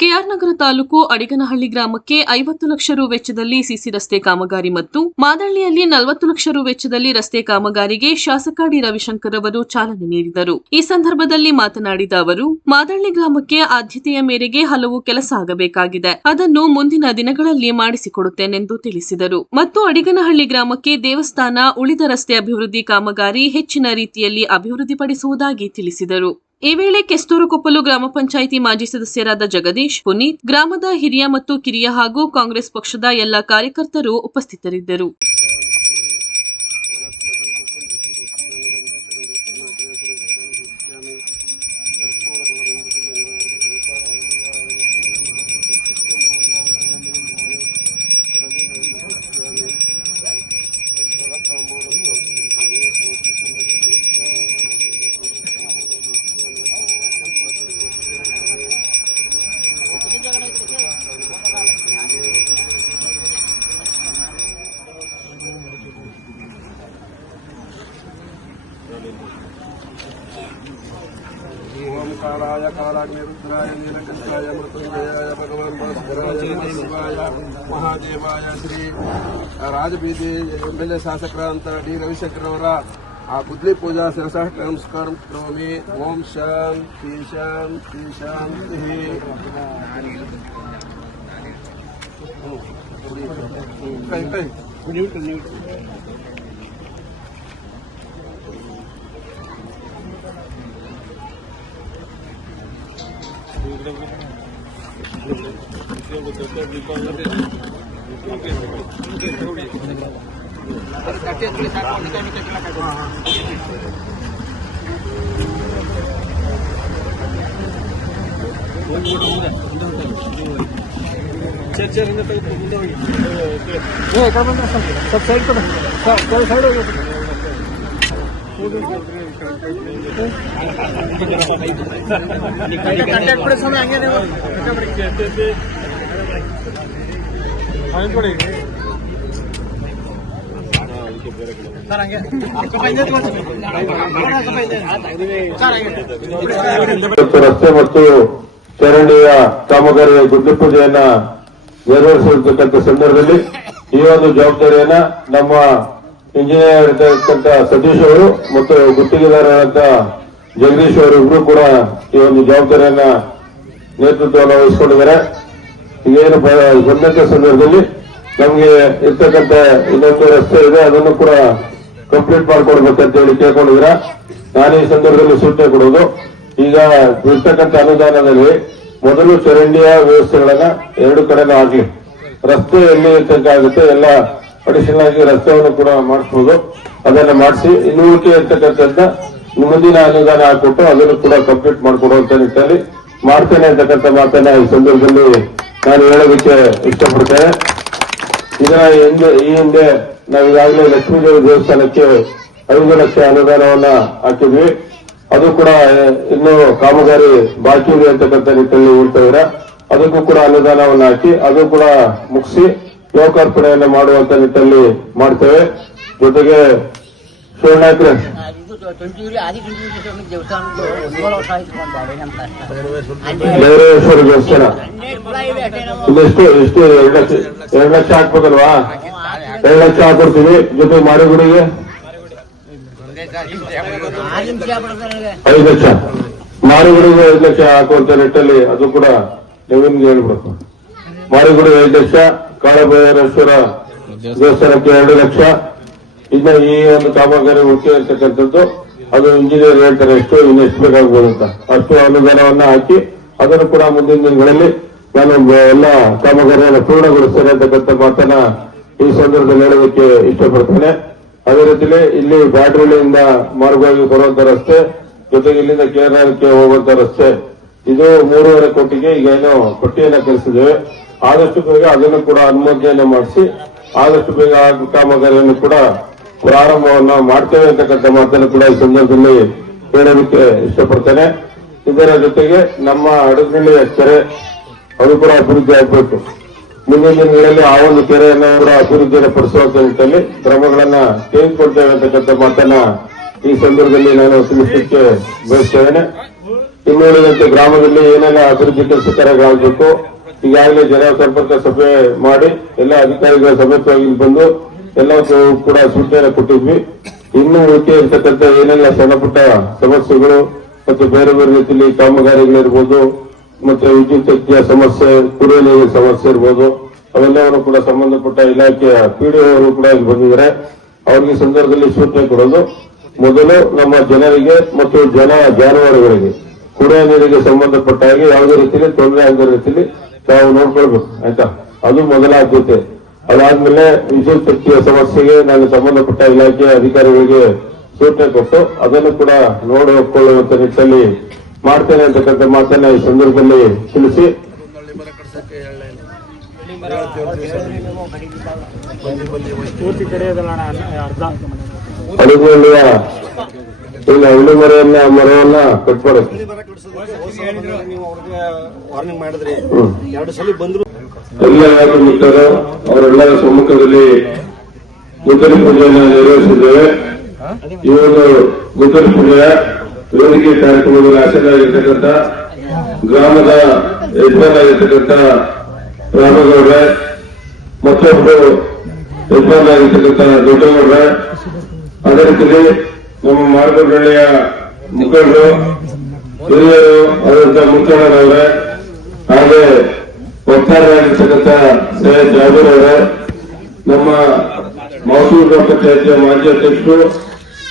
K R ನಗರ ತಾಲೂಕು ಅಡಿಗನಹಳ್ಳಿ ಗ್ರಾಮಕ್ಕೆ 50 ಲಕ್ಷ ರು ವೆಚ್ಚದಲ್ಲಿ ಸಿಸಿ ರಸ್ತೆ ಕಾಮಗಾರಿ ಮತ್ತು ಮಾದಳ್ಳಿಯಲ್ಲಿ 40 ಲಕ್ಷ ರು ವೆಚ್ಚದಲ್ಲಿ ರಸ್ತೆ ಕಾಮಗಾರಿಗೆ ಶಾಸಕ ಡಿ ರವಿಶಂಕರ್ ಅವರು ಚಾಲನೆ ನೀಡಿದರು. ಈ ಸಂದರ್ಭದಲ್ಲಿ ಮಾತನಾಡಿದ ಅವರು, ಮಾದಳ್ಳಿ ಗ್ರಾಮಕ್ಕೆ ಆದ್ಯತೆಯ ಮೇರೆಗೆ ಹಲವು ಕೆಲಸ ಆಗಬೇಕಾಗಿದೆ, ಅದನ್ನು ಮುಂದಿನ ದಿನಗಳಲ್ಲಿ ಮಾಡಿಸಿಕೊಡುತ್ತೇನೆಂದು ತಿಳಿಸಿದರು. ಮತ್ತು ಅಡಿಗನಹಳ್ಳಿ ಗ್ರಾಮಕ್ಕೆ ದೇವಸ್ಥಾನ, ಉಳಿದ ರಸ್ತೆ ಅಭಿವೃದ್ಧಿ ಕಾಮಗಾರಿ ಹೆಚ್ಚಿನ ರೀತಿಯಲ್ಲಿ ಅಭಿವೃದ್ಧಿಪಡಿಸುವುದಾಗಿ ತಿಳಿಸಿದರು. ಈ ವೇಳೆ ಕೆಸ್ತೂರುಕೊಪ್ಪಲು ಗ್ರಾಮ ಪಂಚಾಯಿತಿ ಮಾಜಿ ಸದಸ್ಯರಾದ ಜಗದೀಶ್, ಪುನೀತ್, ಗ್ರಾಮದ ಹಿರಿಯ ಮತ್ತು ಕಿರಿಯ ಹಾಗೂ ಕಾಂಗ್ರೆಸ್ ಪಕ್ಷದ ಎಲ್ಲ ಕಾರ್ಯಕರ್ತರು ಉಪಸ್ಥಿತರಿದ್ದರು. ओंकाराय कालाग्निरुद्राय नीलकण्ठाय मृत्युंजयाय भगवान् भास्कराय नमः शिवाय महादेवाय श्री ರಾಜಬೀದಿ ಎಮ್ಎಲ್ಎ ಶಾಸಕರಾದಂಥ ಡಿ ರವಿಶಂಕರ್ ಅವರ ಆ ಗುದ್ಲಿ ಪೂಜಾ ಶಿರಸಃ ನಮಸ್ಕಾರ ಕರೋಮಿ. ಓಂ ಶಾಂತಿ ಶಾಂತಿ ಶಾಂತಿ. ಕೈ ಕೈ ಚರ್ಚೆಯಿಂದ ತೆಗೆದು ಮುಂದೆ ಹೋಗಿ ಸ್ವಲ್ಪ ಸೈಡ್ ಕೊಡ ಸೈಡ್ ಹೋಗಿ ರಸ್ತೆ ಮತ್ತು ಚರಂಡಿಯ ಕಾಮಗಾರಿಯ ಗುದ್ಲಿ ಪೂಜೆಯನ್ನ ನೆರವೇರಿಸಿರ್ತಕ್ಕಂಥ ಸಂದರ್ಭದಲ್ಲಿ ಈ ಒಂದು ಜವಾಬ್ದಾರಿಯನ್ನ ನಮ್ಮ ಇಂಜಿನಿಯರ್ ಇರತಕ್ಕಂಥ ಸತೀಶ್ ಅವರು ಮತ್ತು ಗುತ್ತಿಗೆದಾರರಾದ ಜಗದೀಶ್ ಅವರು ಇಬ್ಬರು ಕೂಡ ಈ ಒಂದು ಜವಾಬ್ದಾರಿಯನ್ನ ನೇತೃತ್ವವನ್ನು ವಹಿಸಿಕೊಂಡಿದ್ದಾರೆ. ಈಗೇನು ಬಂದಂತ ಸಂದರ್ಭದಲ್ಲಿ ನಮಗೆ ಇರ್ತಕ್ಕಂಥ ಇನ್ನೊಂದು ರಸ್ತೆ ಇದೆ, ಅದನ್ನು ಕೂಡ ಕಂಪ್ಲೀಟ್ ಮಾಡಿಕೊಡ್ಬೇಕಂತ ಹೇಳಿ ಕೇಳ್ಕೊಂಡಿದ್ದೀರಾ. ನಾನು ಈ ಸಂದರ್ಭದಲ್ಲಿ ಸೂಚನೆ ಕೊಡೋದು, ಈಗ ಇರ್ತಕ್ಕಂಥ ಅನುದಾನದಲ್ಲಿ ಮೊದಲು ಚರಂಡಿಯ ವ್ಯವಸ್ಥೆಗಳನ್ನ ಎರಡು ಕಡೆನೂ ಆಗ್ಲಿ, ರಸ್ತೆ ಎಲ್ಲಿ ಇರ್ತಕ್ಕಾಗುತ್ತೆ ಎಲ್ಲ ಅಡಿಷನಲ್ ಆಗಿ ರಸ್ತೆಯನ್ನು ಕೂಡ ಮಾಡಿಸಬಹುದು. ಅದನ್ನ ಮಾಡಿಸಿ ಇನ್ನು ಉಳಿಕೆ ಇರ್ತಕ್ಕಂಥದ್ದ ಮುಂದಿನ ಅನುದಾನ ಹಾಕೊಟ್ಟು ಅದನ್ನು ಕೂಡ ಕಂಪ್ಲೀಟ್ ಮಾಡಿಕೊಡುವಂತ ನಿಟ್ಟಿನಲ್ಲಿ ಮಾಡ್ತೇನೆ ಅಂತಕ್ಕಂಥ ಮಾತನ್ನ ಈ ಸಂದರ್ಭದಲ್ಲಿ ನಾನು ಹೇಳೋದಕ್ಕೆ ಇಷ್ಟಪಡ್ತೇನೆ. ಇದನ್ನ ಈ ಹಿಂದೆ ನಾವು ಈಗಾಗಲೇ ಲಕ್ಷ್ಮೀದೇವಿ ದೇವಸ್ಥಾನಕ್ಕೆ 5 ಲಕ್ಷ ಅನುದಾನವನ್ನ ಹಾಕಿದ್ವಿ. ಅದು ಕೂಡ ಇನ್ನು ಕಾಮಗಾರಿ ಬಾಕಿ ಇದೆ ಅಂತಕ್ಕಂಥ ನಿಟ್ಟಿನಲ್ಲಿ ಹೇಳ್ತಾ ಇದ್ದಾರೆ. ಅದಕ್ಕೂ ಕೂಡ ಅನುದಾನವನ್ನು ಹಾಕಿ ಅದು ಕೂಡ ಮುಗಿಸಿ ಲೋಕಾರ್ಪಣೆಯನ್ನು ಮಾಡುವಂತ ನಿಟ್ಟಿನಲ್ಲಿ ಮಾಡ್ತೇವೆ. ಜೊತೆಗೆ ಶಿವನಾಯ್ಕರ ಭೈರವೇಶ್ವರ ದೇವಸ್ಥಾನ ಇದೆಷ್ಟು 2 ಲಕ್ಷ ಹಾಕ್ಬೇಕಲ್ವಾ? 2 ಲಕ್ಷ ಹಾಕೊಡ್ತೀವಿ. ಜೊತೆ ಮಾರಿಗುಡಿಗೆ 5 ಲಕ್ಷ, ಮಾರಿಗುಡಿಗೆ 5 ಲಕ್ಷ ಹಾಕುವಂತ ನಿಟ್ಟಲ್ಲಿ ಅದು ಕೂಡ ನಿಮ್ಗೆ ಹೇಳ್ಬೇಕು. ಮಾರಿಗುಡಿ 5 ಲಕ್ಷ, ಕಾಳಭೈರೇಶ್ವರ ದೇವಸ್ಥಾನಕ್ಕೆ 2 ಲಕ್ಷ. ಇನ್ನು ಈ ಒಂದು ಕಾಮಗಾರಿ ಉಳಿಕೆ ಇರ್ತಕ್ಕಂಥದ್ದು ಅದು ಇಂಜಿನಿಯರ್ ಹೇಳ್ತಾರೆ ಇನ್ನೆಷ್ಟು ಬೇಕಾಗ್ಬೋದು ಅಂತ, ಅಷ್ಟು ಅನುದಾನವನ್ನ ಹಾಕಿ ಅದನ್ನು ಕೂಡ ಮುಂದಿನ ದಿನಗಳಲ್ಲಿ ನಾನು ಎಲ್ಲ ಕಾಮಗಾರಿಯನ್ನು ಪೂರ್ಣಗೊಳಿಸ್ತೇನೆ ಅಂತಕ್ಕಂಥ ಮಾತನ್ನ ಈ ಸಂದರ್ಭದಲ್ಲಿ ಹೇಳೋದಕ್ಕೆ ಇಷ್ಟಪಡ್ತೇನೆ. ಅದೇ ರೀತಿಯಲ್ಲಿ ಇಲ್ಲಿ ಬ್ಯಾಟ್ರಿಯಿಂದ ಮಾರ್ಗವಾಗಿ ಬರುವಂತ ರಸ್ತೆ, ಜೊತೆಗೆ ಇಲ್ಲಿಂದ ಕೇರಳಕ್ಕೆ ಹೋಗುವಂತ ರಸ್ತೆ, ಇದು 3.5 ಕೋಟಿಗೆ ಈಗ ಏನೋ ಪಟ್ಟಿಯನ್ನ ಕಳಿಸಿದ್ದೇವೆ. ಆದಷ್ಟು ಬೇಗ ಅದನ್ನು ಕೂಡ ಅನುಮೋದನೆಯನ್ನು ಮಾಡಿಸಿ ಆದಷ್ಟು ಬೇಗ ಆ ಕಾಮಗಾರಿಯನ್ನು ಕೂಡ ಪ್ರಾರಂಭವನ್ನ ಮಾಡ್ತೇವೆ ಅಂತಕ್ಕಂಥ ಮಾತನ್ನು ಕೂಡ ಈ ಸಂದರ್ಭದಲ್ಲಿ ಹೇಳೋದಕ್ಕೆ ಇಷ್ಟಪಡ್ತೇನೆ. ಇದರ ಜೊತೆಗೆ ನಮ್ಮ ಅಡಗನಹಳ್ಳಿಯ ಕೆರೆ ಅದು ಕೂಡ ಅಭಿವೃದ್ಧಿ ಆಗಬೇಕು. ಮುಂದಿನ ದಿನಗಳಲ್ಲಿ ಆ ಒಂದು ಕೆರೆಯನ್ನು ಕೂಡ ಅಭಿವೃದ್ಧಿಯನ್ನು ಪಡಿಸುವಂತ ನಿಟ್ಟಿನಲ್ಲಿ ಕ್ರಮಗಳನ್ನ ತೆಗೆದುಕೊಳ್ತೇವೆ ಅಂತಕ್ಕಂಥ ಮಾತನ್ನ ಈ ಸಂದರ್ಭದಲ್ಲಿ ನಾನು ತಿಳಿಸಲಿಕ್ಕೆ ಬಯಸ್ತೇನೆ. ಇನ್ನುಳಿದಂತೆ ಗ್ರಾಮದಲ್ಲಿ ಏನೆಲ್ಲ ಅಭಿವೃದ್ಧಿ ಕೆಲಸ ಕಾರ್ಯಗಳಾಗಬೇಕು ಈಗಾಗಲೇ ಜನ ಸಂಪರ್ಕ ಸಭೆ ಮಾಡಿ ಎಲ್ಲ ಅಧಿಕಾರಿಗಳ ಸಮೇತವಾಗಿ ಬಂದು ಎಲ್ಲವೂ ಕೂಡ ಸೂಚನೆ ಕೊಟ್ಟಿದ್ವಿ. ಇನ್ನು ಉಳಿಕೆ ಇರ್ತಕ್ಕಂಥ ಏನೆಲ್ಲ ಸಣ್ಣ ಪುಟ್ಟ ಸಮಸ್ಯೆಗಳು ಮತ್ತು ಬೇರೆ ಬೇರೆ ರೀತಿಯಲ್ಲಿ ಕಾಮಗಾರಿಗಳಿರ್ಬೋದು ಮತ್ತೆ ವಿದ್ಯುತ್ ಶಕ್ತಿಯ ಸಮಸ್ಯೆ, ಕುಡಿಯುವ ನೀರಿನ ಸಮಸ್ಯೆ ಇರ್ಬೋದು, ಅವೆಲ್ಲವನ್ನು ಕೂಡ ಸಂಬಂಧಪಟ್ಟ ಇಲಾಖೆಯ ಪಿಡಿಒ ಅವರು ಕೂಡ ಇಲ್ಲಿ ಬಂದಿದ್ದಾರೆ. ಅವರಿಗೆ ಸಂದರ್ಭದಲ್ಲಿ ಸೂಚನೆ ಕೊಡೋದು, ಮೊದಲು ನಮ್ಮ ಜನರಿಗೆ ಮತ್ತು ಜಾನುವಾರುಗಳಿಗೆ ಕುಡಿಯುವ ನೀರಿಗೆ ಸಂಬಂಧಪಟ್ಟ ಹಾಗೆ ಯಾವುದೇ ರೀತಿಯಲ್ಲಿ ತೊಂದರೆ ಆಗದ ರೀತಿಯಲ್ಲಿ ತಾವು ನೋಡ್ಕೊಳ್ಬೇಕು, ಆಯ್ತಾ? ಅದು ಮೊದಲ ಆದ್ಯತೆ. ಅದಾದ್ಮೇಲೆ ವಿದ್ಯುತ್ ಶಕ್ತಿಯ ಸಮಸ್ಯೆಗೆ ನಾನು ಸಂಬಂಧಪಟ್ಟ ಇಲಾಖೆಯ ಅಧಿಕಾರಿಗಳಿಗೆ ಸೂಚನೆ ಕೊಟ್ಟು ಅದನ್ನು ಕೂಡ ನೋಡಿಕೊಳ್ಳುವಂತ ನಿಟ್ಟಿನಲ್ಲಿ ಮಾಡ್ತೇನೆ ಅಂತಕ್ಕಂಥ ಮಾತನ್ನ ಈ ಸಂದರ್ಭದಲ್ಲಿ ತಿಳಿಸಿ ಅಡುಗೆಯ ಇಲ್ಲ ಹಳ್ಳಿ ಮರವನ್ನ ಕಟ್ ಮಾಡುತ್ತೆ. ವಾರ್ನಿಂಗ್ ಮಾಡಿದ್ರಿ, 2 ಸಲ ಬಂದ್ರು. ಎಲ್ಲ ಮಿತ್ರರು ಅವರೆಲ್ಲರ ಸಮ್ಮುಖದಲ್ಲಿ ಗುದ್ದಲಿ ಪೂಜೆಯನ್ನು ನೆರವೇರಿಸಿದ್ದೇವೆ. ಈ ಒಂದು ಗುದ್ದಲಿ ಪೂಜೆಯ ವೇದಿಕೆ ಕಾರ್ಯಕ್ರಮದಲ್ಲಿ ಆಸೆಯಾಗಿರ್ತಕ್ಕಂಥ ಗ್ರಾಮದ ಯಜಮಾನಾಗಿರ್ತಕ್ಕಂಥ ರಾಮಗೌಡ್ರೆ, ಮತ್ತೊಬ್ಬರು ಯಜಮಾನಾಗಿರ್ತಕ್ಕಂಥ ದೊಡ್ಡಗೌಡ್ರೆ, ಅದೇ ರೀತಿಯಲ್ಲಿ ನಮ್ಮ ಮಾರ್ಗದಳ್ಳಿಯ ಮುಖಂಡರು ಹಿರಿಯರು ಆದಂತ ಮುಖಂಡರವರೇ, ಹಾಗೆ ವಕ್ತಾರರಾಗಿರ್ತಕ್ಕಂಥ ಸೈಯದ್ ಜಾಬೀರ್ ಅವರೇ, ನಮ್ಮ ಮಾಸೂರು ಗ್ರಾಮ ಪಂಚಾಯತಿಯ ಮಾಜಿ ಅಧ್ಯಕ್ಷರು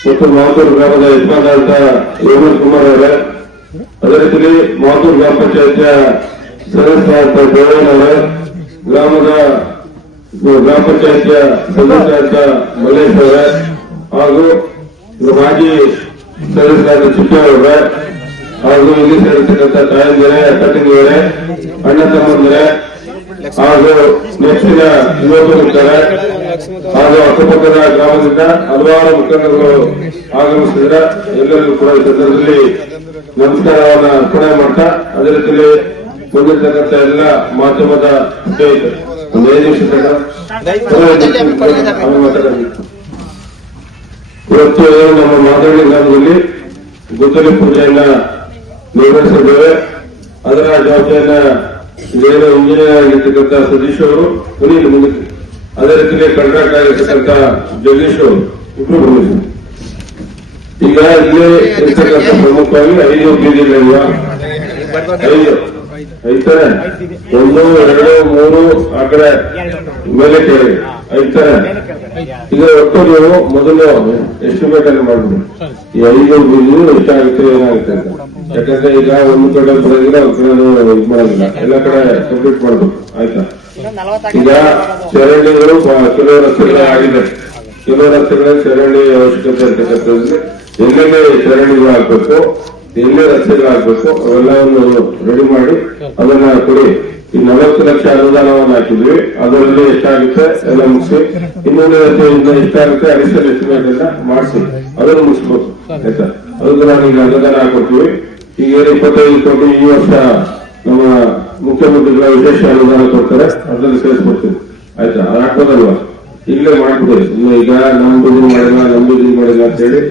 ಮತ್ತು ಮಾತೂರು ಗ್ರಾಮದ ಯಜಮಾನರಾದಂತ ಹೇಮಂತ್ ಕುಮಾರ್ ಅವರೇ, ಅದೇ ರೀತಿಯಲ್ಲಿ ಮಾತೂರು ಗ್ರಾಮ ಪಂಚಾಯತಿಯ ಸದಸ್ಯರಾದಂತ ದೇವಣ್ಣವರೇ, ಗ್ರಾಮ ಪಂಚಾಯತಿಯ ಸದಸ್ಯರಾದಂತ ಮಲ್ಲೇಶ್ ಅವರೇ, ಹಾಗೂ ಮಾಜಿ ಸದಸ್ಯರಾದ ಚಿಕ್ಕವರೇ, ಹಾಗೂ ಇಲ್ಲಿ ಸೇರಿರ್ತಕ್ಕಂಥ ತಾಯಂದಿರೇ, ಅಕ್ಕತಿಂದಿರೇ, ಅಣ್ಣ ತಮ್ಮಂದಿರೇ, ಹಾಗೂ ನೆಚ್ಚಿನ ಯುವಕ ಮುಖಂಡರೇ, ಹಾಗೂ ಅಕ್ಕಪಕ್ಕದ ಗ್ರಾಮದಿಂದ ಹಲವಾರು ಮುಖಂಡರು ಆಗಮಿಸಿದ್ರೆ ಎಲ್ಲರಿಗೂ ಕೂಡ ಈ ಸಂದರ್ಭದಲ್ಲಿ ನಮಸ್ಕಾರವನ್ನ ಅರ್ಪಣೆ ಮಾಡ್ತಾ, ಅದೇ ರೀತಿಯಲ್ಲಿ ಬಂದಿರತಕ್ಕಂಥ ಎಲ್ಲ ಮಾಧ್ಯಮದ ಸ್ನೇಹಿತರು ಒಂದು 5 ನಿಮಿಷ ಇವತ್ತು ನಮ್ಮ ಮಾದಳ್ಳಿ ಗ್ರಾಮದಲ್ಲಿ ಗುದ್ದಲಿ ಪೂಜೆಯನ್ನ ನಿರ್ವಹಿಸಿದ್ದೇವೆ. ಅದರ ಜವಾಬ್ದಾರಿಯನ್ನ ಇದೇನು ಇಂಜಿನಿಯರ್ ಆಗಿರ್ತಕ್ಕಂಥ ಸತೀಶ್ ಅವರು ಮುಂದಿತ್ತು, ಅದೇ ರೀತಿಯಲ್ಲಿ ಕಾಂಟ್ರಾಕ್ಟ್ ಆಗಿರ್ತಕ್ಕಂಥ ಜಗದೀಶ್ ಅವರು ಇಬ್ಬರು ಬಂದಿದ್ರು. ಈಗ ಇಲ್ಲೇ ಇರ್ತಕ್ಕಂಥ ಪ್ರಮುಖವಾಗಿ 5 ಬೀದಿಗಳಿಲ್ವಾ? 5 ತಾರೆ, 1, 2, 3 ಆ ಕಡೆ ಮೇಲೆ ಕೆಳಗೆ 5 ತಾರೆ. ಈಗ ಒಟ್ಟು ನೀವು ಮೊದಲು ಎಸ್ಟಿಮೇಟ್ ಅನ್ನು ಮಾಡ್ಬೋದು, ಈ 5 ಬೀದಿ ಎಷ್ಟಾಗುತ್ತೆ ಏನಾಗುತ್ತೆ ಅಂತ. ಯಾಕಂದ್ರೆ ಈಗ ಒಂದು ಕಡೆ ಬರೋದಿಲ್ಲ, ಒಂದ್ ಕಡೆ ಇದು ಮಾಡೋದಿಲ್ಲ, ಎಲ್ಲ ಕಡೆ ಕಂಪ್ಲೀಟ್ ಮಾಡ್ಬೇಕು, ಆಯ್ತಾ? ಈಗ ಚರಂಡಿಗಳು ಕೆಲವು ರಸ್ತೆಗಳೇ ಆಗಿದೆ, ಕೆಲವು ರಸ್ತೆಗಳಲ್ಲಿ ಚರಂಡಿ ಅವಶ್ಯಕತೆ ಇರ್ತಕ್ಕಂಥದ್ದು, ಎಲ್ಲೆಲ್ಲೇ ಚರಂಡಿಗಳು ಹಾಕ್ಬೇಕು, ಎಲ್ಲೇ ರಸ್ತೆಗಳಾಗಬೇಕು, ಅವೆಲ್ಲವನ್ನು ರೆಡಿ ಮಾಡಿ ಅದನ್ನ ಕೊಡಿ. ಈ 40 ಲಕ್ಷ ಅನುದಾನವನ್ನು ಹಾಕಿದ್ವಿ, ಅದರಲ್ಲಿ ಎಷ್ಟಾಗುತ್ತೆ ಎಲ್ಲ ಮುಗಿಸಿ, ಇನ್ನೊಂದು ಎಷ್ಟಾಗುತ್ತೆ ಅಡಿಷನಲ್ ಎಸ್ಟಿಮೇಟ್ ಎಲ್ಲ ಮಾಡಿಸಿ ಅದನ್ನು ಮುಗಿಸ್ಬೇಕು, ಆಯ್ತಾ? ಅದಕ್ಕೆ ನಾವು ಈಗ ಅನುದಾನ ಹಾಕೊಡ್ತೀವಿ. ಈಗ 25 ಕೋಟಿ ಈ ವರ್ಷ ನಮ್ಮ ಮುಖ್ಯಮಂತ್ರಿಗಳ ವಿಶೇಷ ಅನುದಾನ ಕೊಡ್ತಾರೆ, ಅದರಲ್ಲಿ ಸೇರಿಸ್ಕೊಡ್ತೀವಿ, ಆಯ್ತಾ? ಅದು ಹಾಕೋದಲ್ವಾ, ಈಗಲೇ ಮಾಡ್ಬಿಡಿ. ಈಗ ನಮ್ದು ಮಾಡಿಲ್ಲ ಅಂತ ಹೇಳಿ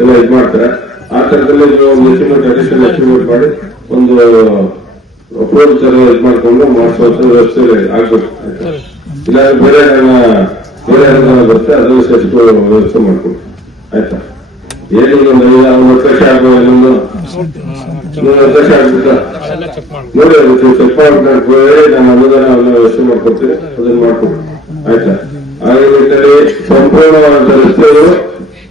ಎಲ್ಲ ಇದು ಮಾಡ್ತಾರೆ. ಆ ತರದಲ್ಲಿ ನೀವು ಒಂದು ಎಸ್ಟಿಮೇಟ್ ಅಡಿಷನಲ್ ಎಸ್ಟಿಮೇಟ್ ಮಾಡಿ ಒಂದು ಅಪ್ರೋಚ್ ತರ ಇದು ಮಾಡ್ಕೊಂಡು ಮಾಡಿಸುವಂತ ವ್ಯವಸ್ಥೆ ಆಗ್ಬೇಕು, ಇಲ್ಲ ಬೇರೆ ಅನುದಾನ ಬರುತ್ತೆ, ಅದನ್ನು ಸೇರಿಸ್ಕೊ ವ್ಯವಸ್ಥೆ ಮಾಡ್ಕೊಡಿ, ಆಯ್ತಾ? ಏನೀಗ 10 ವರ್ಷ ಆಗೋ ಇನ್ನೊಂದು 10 ವರ್ಷ ಆಗ್ಬಿಟ್ಟ ನೋಡಿ, ಅದಕ್ಕೆ ಚೆಕ್ ಮಾಡ್ಕೊಂಡು ನಾನು ಅನುದಾನ ವ್ಯವಸ್ಥೆ ಮಾಡ್ಕೊಡ್ತೀನಿ, ಅದನ್ನ ಮಾಡ್ಕೊಡಿ, ಆಯ್ತಾ? ಹಾಗೆ ನಿಟ್ಟಿನಲ್ಲಿ ಸಂಪೂರ್ಣವಾದ ರಸ್ತೆಗಳು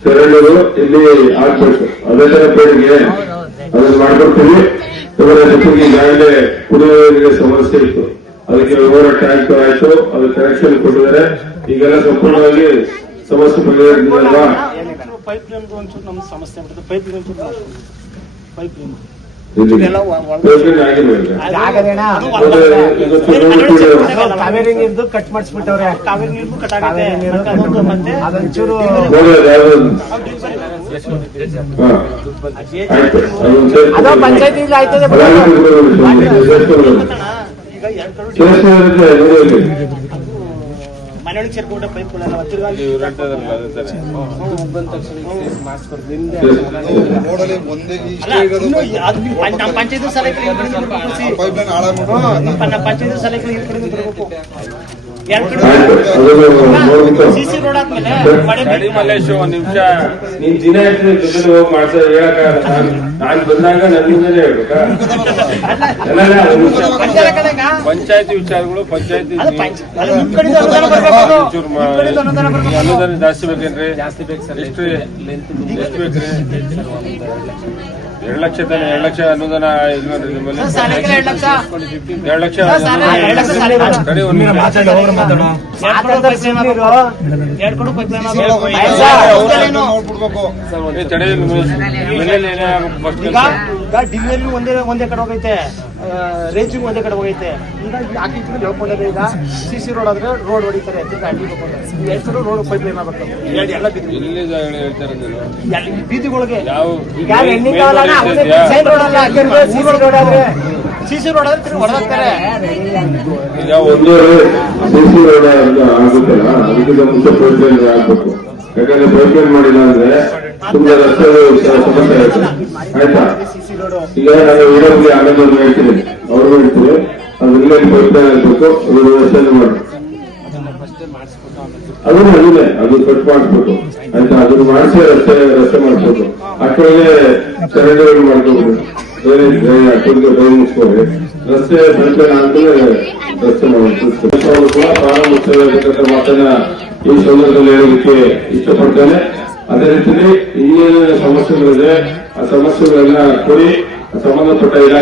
ಚರಂಡಿಗಳು ಇಲ್ಲಿ ಆಗ್ಬೇಕು, ಅದೇ ತರ ಬೇಡಿಕೆ ಅದನ್ನ ಮಾಡ್ಕೊಡ್ತೀವಿ. ಇದರ ಜೊತೆಗೆ ಈಗಾಗಲೇ ಕುಡಿಯುವ ನೀರಿನ ಸಮಸ್ಯೆ ಇತ್ತು, ಅದಕ್ಕೆ ಓವರ್ ಟ್ಯಾಂಕ್ ಆಯ್ತು, ಅದು ಕನೆಕ್ಷನ್ ಕೊಟ್ಟಿದ್ದಾರೆ. ಈಗೆಲ್ಲ ಸಂಪೂರ್ಣವಾಗಿ ಸಮಸ್ಯೆ ಬಗೆಹರಿಸಿದಲ್ವಾ? ಪೈಪ್ ಲೈನ್ ಒಂಚೂರು ನಮ್ಗೆ ಸಮಸ್ಯೆ ಆಗ್ಬಿಡುತ್ತೆ, ಪೈಪ್ ಲೈನ್ ಕಾವೇರಿ ನೀರ್ದು ಕಟ್ ಮಾಡಿಸ್ಬಿಟ್ಟವ್ರೆ, ಕಾವೇರಿ ನೀರು ಕಟ್ ಆಗುತ್ತೆ, ಮತ್ತೆ ಅದೊಂಚೂರು ಪಂಚಾಯತಿ ಆಯ್ತದೆ. ಮನೆ ಕೆಳಗೆ ಸೇರ್ಕೊಂಡ ಪೈಪ್ಗಳೆಲ್ಲ ತಿರ್ಗಾಗಿ ನಮ್ಮ ಪಂಚಾಯತ್ ಸಲಹೆ ಪಂಚಾಯತ್ ಸಲಹೆ ಬರಬೇಕು. ಸಿಸಿ ರೋಡ್ ಆದ್ಮೇಲೆ ಮಲ್ಲೇಶ್ ಒಂದ್ ನಿಮಿಷ ನೀನ್ ದಿನ ಜೊತೆ ಹೋಗಿ ಮಾಡ್ಸ ಹೇಳಕ ನಾನ್ ಬಂದಾಗ ನನ್ನಿಂದಲೇ ಹೇಳ್ಬೇಕಾ? ಪಂಚಾಯತಿ ವಿಚಾರಗಳು ಪಂಚಾಯತಿ ಅನುದಾನ ಜಾಸ್ತಿ ಬೇಕೇನ್ರಿ? ಎಷ್ಟು ಬೇಕ್ರಿ? 2 ಲಕ್ಷ ತಾನೆ? 2 ಲಕ್ಷ ಅನುದಾನ ಇಲ್ವೇನ್ರಿ ನಿಮ್ಮಲ್ಲಿ? 2 ಲಕ್ಷ ಕಡೆ ಒಂದು ಡಿಲಿವರಿ ಒಂದೇ ಕಡೆ ಹೋಗೈತೆ, ರೇಂಜಿಂಗ್ ಒಂದೇ ಕಡೆ ಹೋಗೈತೆ. ಈಗ ಹಾಕಿ ಹೇಳ್ಕೊಂಡಿದೆ. ಈಗ ಸಿಸಿ ರೋಡ್ ಆದ್ರೆ ರೋಡ್ ಹೊಡಿತಾರೆ, ಎರಡು ರೋಡ್ ಪೈಪ್ ಲೈನ್ ಬರ್ತದೆ. ಎಲ್ಲ ಬೀದಿಗಳಿಗೆ ಸಿಸಿ ರೋಡ್ ಆದ್ರೆ ತಿರುಗಿ ಹೊಡೆದಾಕ್ತಾರೆ. ಈಗ ಒಂದು ಸಿಸಿ ರೋಡ್ ಆಗುತ್ತಲ್ಲ, ಅದಕ್ಕಿಂತ ಮುಂಚೆ ಪೈಪ್ ಲೈನ್ ಆಗ್ಬೇಕು. ಯಾಕಂದ್ರೆ ಪೈಪ್ ಲೈನ್ ಮಾಡಿಲ್ಲ ಅಂದ್ರೆ ತುಂಬಾ ರಸ್ತೆ ಸಮಸ್ಯೆ ಆಯ್ತು. ಆಯ್ತಾ? ಈಗ ನಾನು ಈಡಬ್ಲ್ಯೂ ಆನಂದ್ ಹೇಳ್ತೀನಿ, ಅವ್ರು ಹೇಳ್ತೀವಿ ಅದ್ರಲ್ಲಿ ಪೈಪ್ ಲೈನ್ ಆಗ್ಬೇಕು, ಅದು ವ್ಯವಸ್ಥೆ ಮಾಡಿ ಅದನ್ನ ಅದಿದೆ, ಅದು ಕಟ್ ಮಾಡಿಸ್ಬೇಕು. ಆಯ್ತಾ? ಅದನ್ನ ಮಾಡಿಸಿ ರಸ್ತೆ ಮಾಡಿಸ್ಬೇಕು. ಅಷ್ಟೊಳಗೆ ಚರಂಡಿಗಳು ಮಾಡ್ಕೋಬೇಕು. ಅಷ್ಟೊಂದು ಡೈ ಮುಗಿಸ್ಕೋರಿ. ರಸ್ತೆ ಪೈಪ್ ಲೈನ್ ಆದ್ಮೇಲೆ ರಸ್ತೆ ಮಾಡಬೇಕು ಕೂಡ ಬಹಳ ಮುಖ್ಯವಾಗಿರ್ತಕ್ಕಂಥ ಮಾತನ್ನ ಈ ಸಂದರ್ಭದಲ್ಲಿ ಹೇಳೋದಕ್ಕೆ ಇಷ್ಟಪಡ್ತೇನೆ. ಅದೇ ರೀತಿಯಲ್ಲಿ ಇನ್ನೇನು ಸಮಸ್ಯೆಗಳಿದೆ ಆ ಸಮಸ್ಯೆಗಳನ್ನ ಕೊಡಿ, ಸಂಬಂಧಪಟ್ಟ